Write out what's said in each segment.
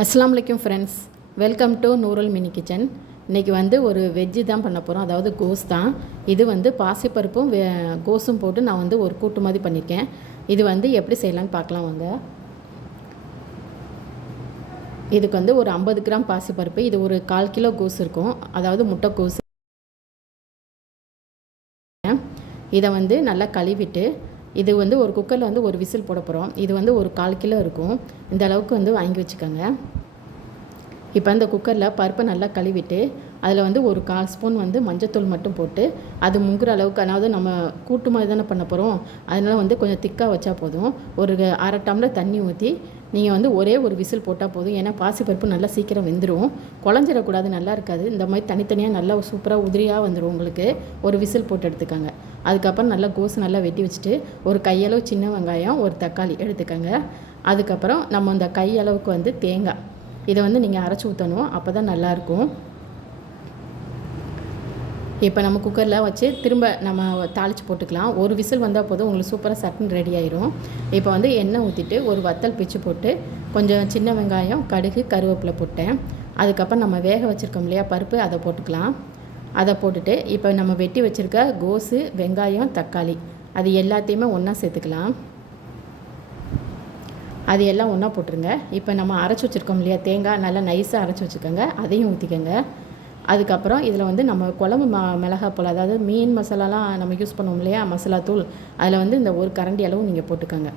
அஸ்ஸலாமு அலைக்கும் friends, welcome to Noorul mini kitchen. இன்றைக்கி வந்து ஒரு வெஜ்ஜு தான் பண்ண போகிறோம், அதாவது கோஸ் தான். இது வந்து பாசிப்பருப்பும் கோஸும் போட்டு நான் வந்து ஒரு கூட்டு மாதிரி பண்ணியிருக்கேன். இது வந்து எப்படி செய்யலான்னு பார்க்கலாம் வாங்க. இதுக்கு வந்து ஒரு 50 கிராம் பாசிப்பருப்பு, இது ஒரு 1/4 கிலோ கோஸ் இருக்கும், அதாவது முட்டை கோஸ். இதை வந்து நல்லா கழுவிட்டு இது வந்து ஒரு குக்கரில் வந்து ஒரு விசில் போட போகிறோம். இது வந்து ஒரு 1/4 கிலோ இருக்கும், இந்த அளவுக்கு வந்து வாங்கி வச்சுக்கோங்க. இப்போ அந்த குக்கரில் பருப்பை நல்லா கழுவிட்டு அதில் வந்து ஒரு 1/4 ஸ்பூன் வந்து மஞ்சத்தூள் மட்டும் போட்டு அது முங்குற அளவுக்கு, அதாவது நம்ம கூட்டு மாதிரி தானே பண்ண போகிறோம், அதனால் வந்து கொஞ்சம் திக்காக வச்சா போதும். ஒரு 1/2 டம்ளர் தண்ணி ஊற்றி நீங்கள் வந்து ஒரே ஒரு விசில் போட்டால் போதும். ஏன்னா பாசிப்பருப்பு நல்லா சீக்கிரம் வெந்துடும், குழஞ்சிடக்கூடாது, நல்லா இருக்காது. இந்த மாதிரி தனித்தனியாக நல்லா சூப்பராக உதிரியாக வந்துடும் உங்களுக்கு. ஒரு விசில் போட்டு எடுத்துக்கோங்க. அதுக்கப்புறம் நல்லா கோஸ் நல்லா வெட்டி வச்சுட்டு ஒரு கையளவு சின்ன வெங்காயம், ஒரு தக்காளி எடுத்துக்கோங்க. அதுக்கப்புறம் நம்ம அந்த கையளவுக்கு வந்து தேங்காய், இதை வந்து நீங்கள் அரைச்சி ஊற்றணும், அப்போ தான் நல்லாயிருக்கும். இப்போ நம்ம குக்கரில் வச்சு திரும்ப நம்ம தாளித்து போட்டுக்கலாம். ஒரு விசில் வந்தால் போதும், உங்களுக்கு சூப்பராக சட்னி ரெடி ஆயிரும். இப்போ வந்து எண்ணெய் ஊற்றிட்டு ஒரு வத்தல் பிச்சு போட்டு கொஞ்சம் சின்ன வெங்காயம், கடுகு, கருவேப்பிலை போட்டேன். அதுக்கப்புறம் நம்ம வேக வச்சுருக்கோம் இல்லையா பருப்பு, அதை போட்டுக்கலாம். அதை போட்டுட்டு இப்போ நம்ம வெட்டி வச்சுருக்க கோஸு, வெங்காயம், தக்காளி அது எல்லாத்தையுமே ஒன்றா சேர்த்துக்கலாம். அது எல்லாம் ஒன்றா போட்டுருங்க. இப்போ நம்ம அரைச்சி வச்சுருக்கோம் இல்லையா தேங்காய், நல்லா நைஸாக அரைச்சி வச்சுக்கோங்க, அதையும் ஊற்றிக்கோங்க. அதுக்கப்புறம் இதில் வந்து நம்ம குழம்பு மிளகாத்தூள், அதாவது மீன் மசாலாலாம் நம்ம யூஸ் பண்ணுவோம் இல்லையா மசாலா தூள், அதில் வந்து இந்த ஒரு கரண்டி அளவு நீங்கள் போட்டுக்கோங்க.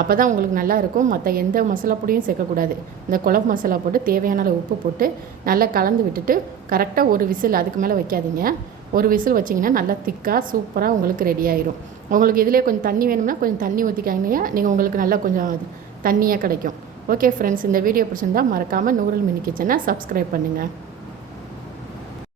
அப்போ தான் உங்களுக்கு நல்லா இருக்கும். மற்ற எந்த மசாலா பொடியும் சேர்க்கக்கூடாது. இந்த குழம்பு மசாலா போட்டு தேவையான அளவு உப்பு போட்டு நல்லா கலந்து விட்டுட்டு கரெக்டாக ஒரு விசில், அதுக்கு மேலே வைக்காதீங்க. ஒரு விசில் வச்சிங்கன்னா நல்லா திக்காக சூப்பராக உங்களுக்கு ரெடி ஆயிரும். உங்களுக்கு இதிலே கொஞ்சம் தண்ணி வேணும்னா கொஞ்சம் தண்ணி ஊற்றிக்காங்க, நீங்கள் உங்களுக்கு நல்லா கொஞ்சம் தண்ணியாக கிடைக்கும். ஓகே ஃப்ரெண்ட்ஸ், இந்த வீடியோ பிடிச்சிருந்தால் மறக்காமல் நூருல் மினி கிச்சனை சப்ஸ்கிரைப் பண்ணுங்கள்.